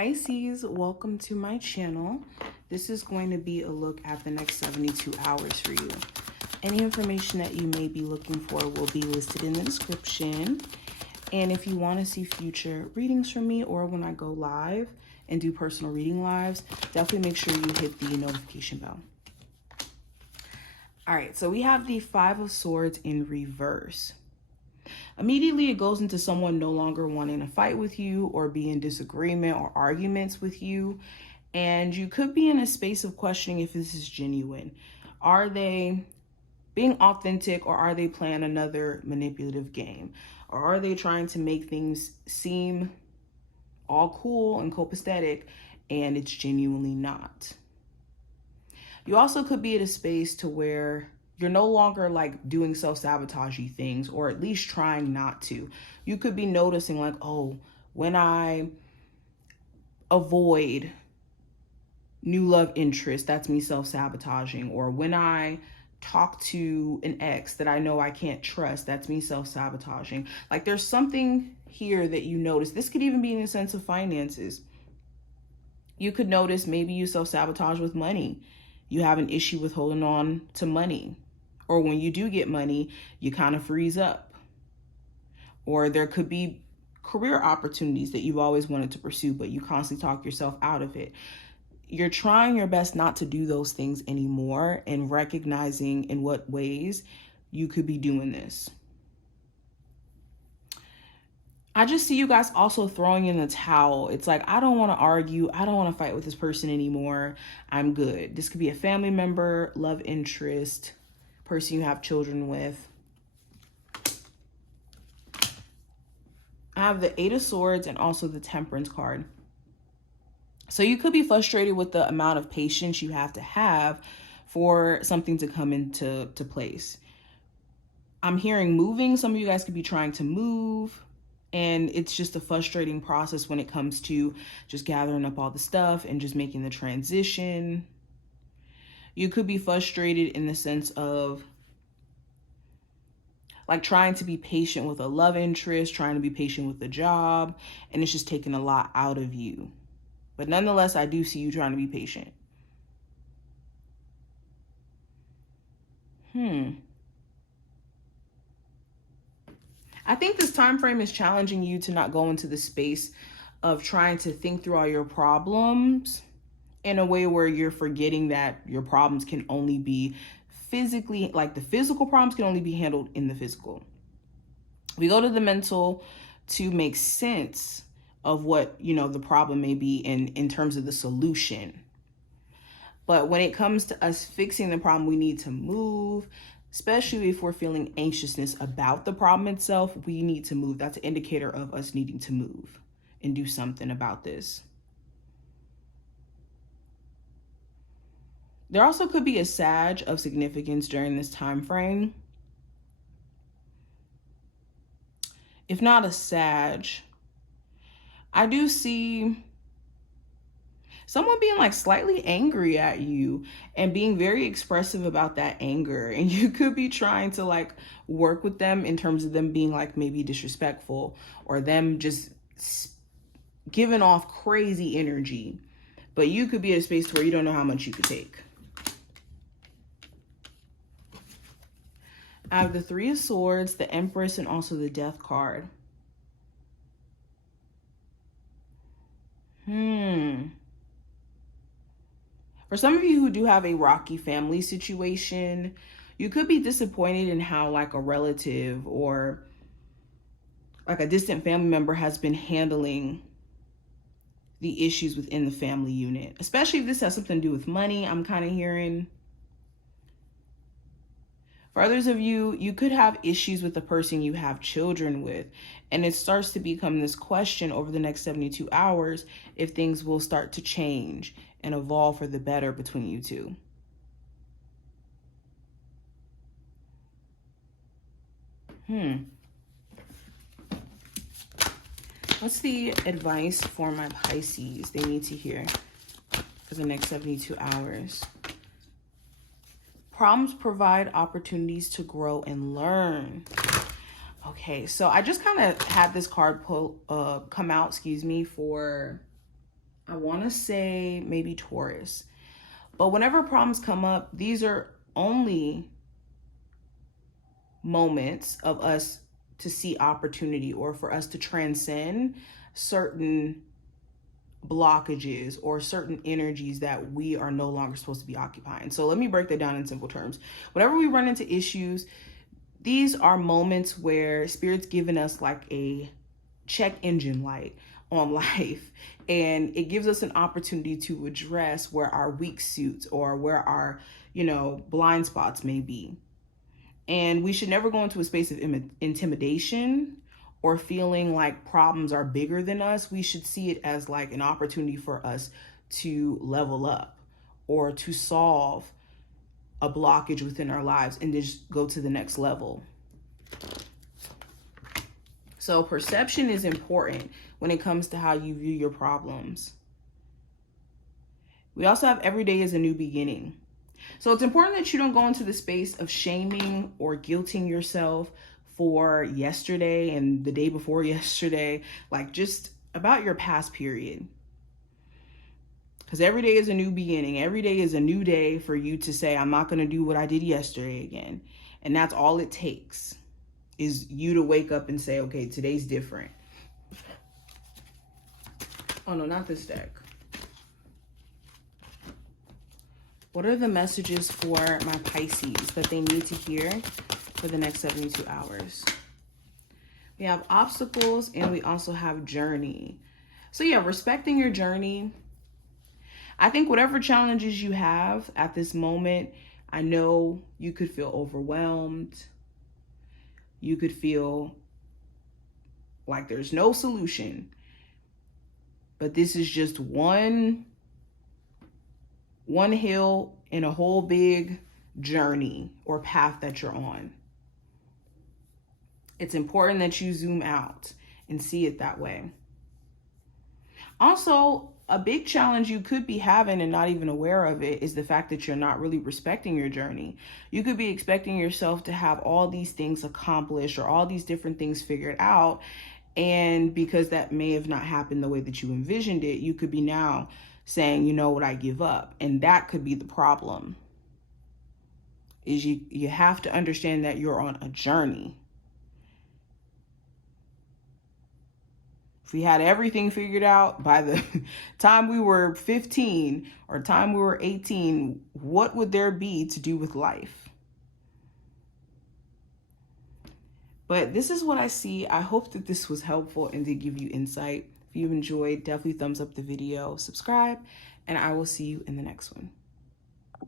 Pisces, welcome to my channel. This is going to be a look at the next 72 hours for you. Any information that you may be looking for will be listed in the description. And if you want to see future readings from me or when I go live and do personal reading lives, definitely make sure you hit the notification bell. All right, so we have the Five of Swords in reverse. Immediately, it goes into someone no longer wanting to fight with you or be in disagreement or arguments with you. And you could be in a space of questioning if this is genuine. Are they being authentic, or are they playing another manipulative game? Or are they trying to make things seem all cool and copacetic and it's genuinely not? You also could be at a space to where you're no longer like doing self-sabotagey things, or at least trying not to. You could be noticing like, oh, when I avoid new love interest, that's me self-sabotaging. Or when I talk to an ex that I know I can't trust, that's me self-sabotaging. Like there's something here that you notice. This could even be in the sense of finances. You could notice maybe you self-sabotage with money. You have an issue with holding on to money. Or when you do get money, you kind of freeze up. Or there could be career opportunities that you've always wanted to pursue, but you constantly talk yourself out of it. You're trying your best not to do those things anymore and recognizing in what ways you could be doing this. I just see you guys also throwing in the towel. It's like, I don't want to argue. I don't want to fight with this person anymore. I'm good. This could be a family member, love interest, person you have children with. I have the Eight of Swords and also the Temperance card. So you could be frustrated with the amount of patience you have to have for something to come into place. I'm hearing moving. Some of you guys could be trying to move, and it's just a frustrating process when it comes to just gathering up all the stuff and just making the transition. You could be frustrated in the sense of like trying to be patient with a love interest, trying to be patient with the job, and it's just taking a lot out of you. But nonetheless, I do see you trying to be patient. I think this time frame is challenging you to not go into the space of trying to think through all your problems in a way where you're forgetting that your problems can only be physically, like the physical problems can only be handled in the physical. We go to the mental to make sense of what, the problem may be in terms of the solution. But when it comes to us fixing the problem, we need to move, especially if we're feeling anxiousness about the problem itself. We need to move. That's an indicator of us needing to move and do something about this. There also could be a Sag of significance during this time frame. If not a Sag, I do see someone being like slightly angry at you and being very expressive about that anger. And you could be trying to like work with them in terms of them being like maybe disrespectful or them just giving off crazy energy. But you could be at a space where you don't know how much you could take. I have the Three of Swords, the Empress, and also the Death card. For some of you who do have a rocky family situation, you could be disappointed in how like a relative or like a distant family member has been handling the issues within the family unit, especially if this has something to do with money. I'm kind of hearing. For others of you, you could have issues with the person you have children with, and it starts to become this question over the next 72 hours if things will start to change and evolve for the better between you two. What's the advice for my Pisces they need to hear for the next 72 hours? Problems provide opportunities to grow and learn. Okay, so I just kind of had this card come out, for I want to say maybe Taurus. But whenever problems come up, these are only moments of us to see opportunity or for us to transcend certain blockages or certain energies that we are no longer supposed to be occupying. So let me break that down in simple terms. Whenever we run into issues, these are moments where Spirit's given us like a check engine light on life, and it gives us an opportunity to address where our weak suits or where our, blind spots may be. And we should never go into a space of intimidation or feeling like problems are bigger than us. We should see it as like an opportunity for us to level up or to solve a blockage within our lives and just go to the next level. So perception is important when it comes to how you view your problems. We also have every day is a new beginning. So it's important that you don't go into the space of shaming or guilting yourself for yesterday and the day before yesterday, like just about your past period. Because every day is a new beginning. Every day is a new day for you to say, I'm not going to do what I did yesterday again. And that's all it takes, is you to wake up and say, okay, today's different. Oh no, not this deck. What are the messages for my Pisces that they need to hear for the next 72 hours? We have obstacles and we also have journey. So yeah, respecting your journey. I think whatever challenges you have at this moment, I know you could feel overwhelmed. You could feel like there's no solution. But this is just one hill in a whole big journey or path that you're on. It's important that you zoom out and see it that way. Also, a big challenge you could be having and not even aware of it is the fact that you're not really respecting your journey. You could be expecting yourself to have all these things accomplished or all these different things figured out. And because that may have not happened the way that you envisioned it, you could be now saying, you know what, I give up. And that could be the problem. Is you have to understand that you're on a journey. If we had everything figured out by the time we were 15 or time we were 18, what would there be to do with life? But this is what I see. I hope that this was helpful and did give you insight. If you enjoyed, definitely thumbs up the video, subscribe, and I will see you in the next one.